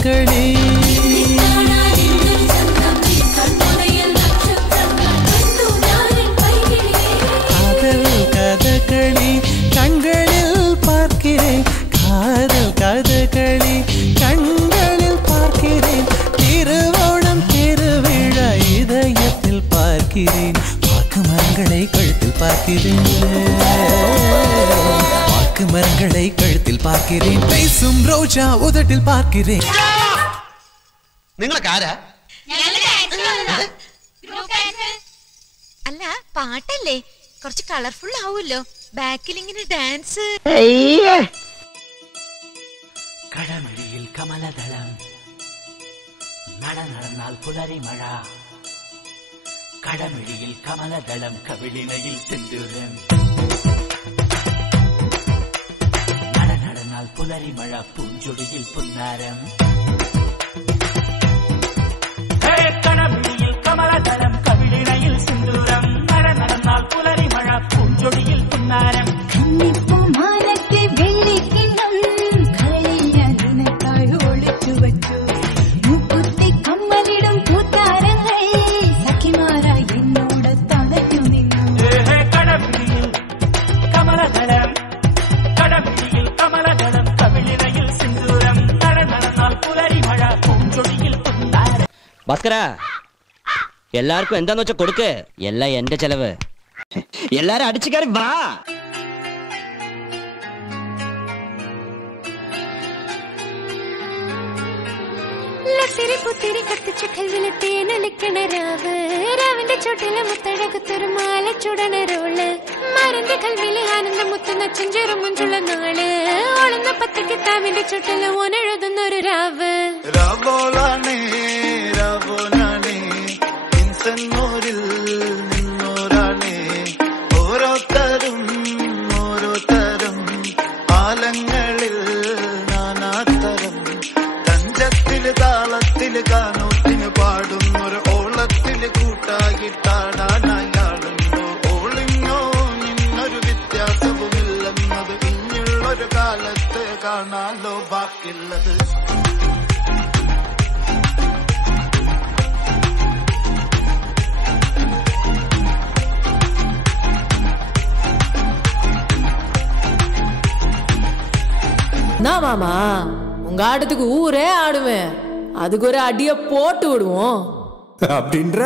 കഥകളി கதகளி கண்களில் பார்க்கிறேன் காதல் கதகளி கண்களில் பார்க்கிறேன் திருவோணம் திருவிழா இதயத்தில் பார்க்கிறேன் வாக்கு மரங்களை கழுத்தில் பார்க்கிறேன் வாக்கு மரங்களை கழுத்தில் பார்க்கிறேன் பேசும் ரோஜா உதட்டில் பார்க்கிறேன் നിങ്ങളൊക്കെ അല്ല പാട്ടല്ലേ കുറച്ച് കളർഫുൾ ആവുമല്ലോ ബാക്കിൽ ഇങ്ങനെ ഡാൻസ് കടമഴിയിൽ കമലദളം നടന്നാൽ പുലരി മഴ കടമഴിയിൽ കമലദളം കവിളിണയിൽ സിന്ദൂരം നടന്നാൽ പുലരി മഴ പൂഞ്ചൊടിയിൽ പുന്നാരം കടമഴിയിൽ കമലദളം കവിളിണയിൽ സിന്ദൂരം നടന്നാൽ പുലരി മഴ പൂഞ്ചൊടിയിൽ പുന്നാരം മാനത്തെ വെള്ളിക്കിണ്ണം കളിയ നിനക്കായി ഒളിച്ചു വച്ചു മുക്കുത്തി കമ്മലിടും പൂത്താരങ്ങൾ സഖിമാരായി എന്നോട് തളച്ചു നിന്നു കടമഴിയിൽ കമലദളം കവിളിണയിൽ സിന്ദൂരം നടന്നാൽ പുലരി മഴ പൂഞ്ചൊടിയിൽ പുന്നാരം ഭാസ്കര എല്ലാവർക്കും എന്താന്ന് വെച്ചാ കൊടുക്ക് എല്ലാം എന്റെ ചെലവ് എല്ലാരും അടിച്ചു കയറി വാ പുത്തിരി കത്തിച്ച കൽവിലെ തേനൊലിക്കണ രാവ് രാവിന്റെ ചുട്ടിലെ മുത്തഴകത്തൊരു മാല ചുടണ റോള് മരന്റെ കൽവിലെ ആനന്ദം മുത്തുന്ന ചെഞ്ചെറും മുഞ്ചുള്ള നാള് ഓളുന്ന പത്തക്ക് താവിന്റെ ചുട്ടില് ഓനെഴുതുന്നൊരു രാവ് ിൽ നിന്നോരാണേ ഓരോരുത്തരും ഓരോരുത്തരും ആലങ്ങളിൽ നാനാതരം തഞ്ചത്തില് താളത്തില് കാനോത്തിന് പാടുന്നൊരു ഓളത്തില് കൂട്ടാകിട്ടാടാനായാളുണ്ടോ ഓളിങ്ങോ നിന്നൊരു വ്യത്യാസവുമില്ലെന്നത് ഇനിയുള്ളൊരു കാലത്ത് കാണാലോ ബാക്കിയുള്ളത് நான் மாமா உங்க ஆட்டத்துக்கு ஊரே ஆடுவேன் அதுக்கு ஒரு அடிய போட்டு விடுவோம் அப்படின்ற